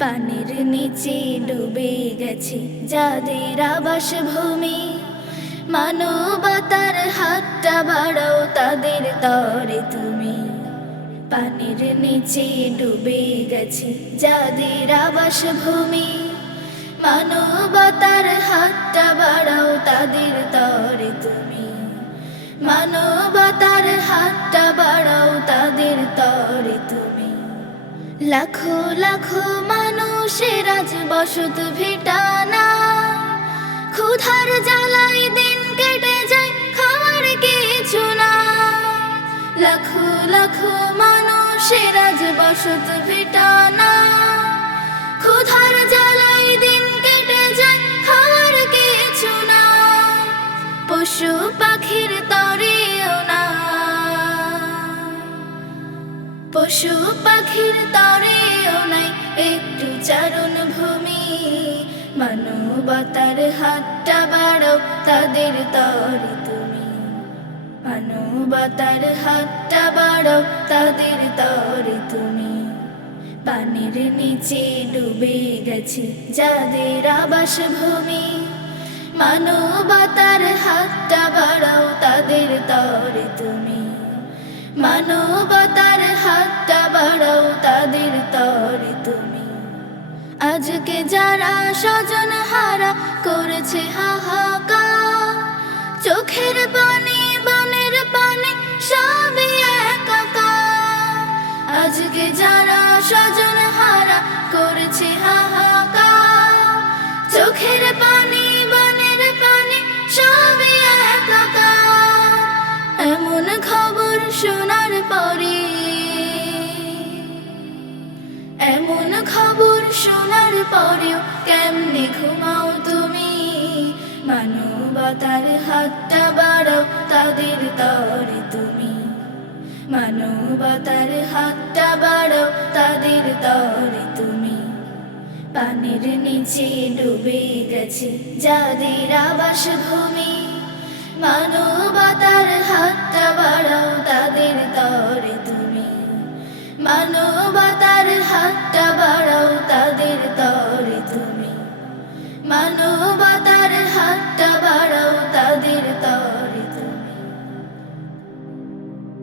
পানির নিচে ডুবে গেছে। যাদের আবাস ভূমি মানবতার হাতটা বাড়াও তাদের তরে তুমি। পানির নিচে ডুবে গেছে। যাদের আবাস ভূমি মানবতার হাতটা বাড়াও তাদের তরে তুমি। মানবতার হাতটা বাড়াও তাদের তরে তুমি। লাখো লাখো আজ বসত ভিটানা, ক্ষুধার জ্বালাই দিন কেটে যায় খাবার কিছু না। লাখো লাখো মানুষের আজ বসত ভিটানা, ক্ষুধার জ্বালাই দিন কেটে যায় খাবার কিছু না। পশু পাখির তরেও না। পশু পাখির তরেও নাই মানবতার হাতটা বাড়াও, তাদের তরে তুমি। মানবতার হাতটা বাড়াও, তাদের তরে তুমি। পানির নিচে ডুবে গেছে যাদের আবাস ভূমি মানবতার হাতটা বাড়াও, তাদের তরে তুমি। মানবতার হাতটা বাড়াও, তাদের তরে আজকে যারা স্বজন হারা করেছে হাহাকার, চোখের পানি, বনের পানি, সবই একাকার। আজকে যারা স্বজন হারা করেছে হাহাকার, চোখের পানি, বনের পানি, সবই একাকার। এমন খবর শোনার পরে পরেও কেমনে ঘুমাও তুমি? মানবতার হাতটা বাড়াও তাদের তরে তুমি। মানবতার হাতটা বাড়াও তাদের তরে তুমি। পানির নিচে ডুবে গেছে যাদের আবাস ভূমি মানবতার হাতটা বাড়াও তাদের তরে তুমি। বাড়াও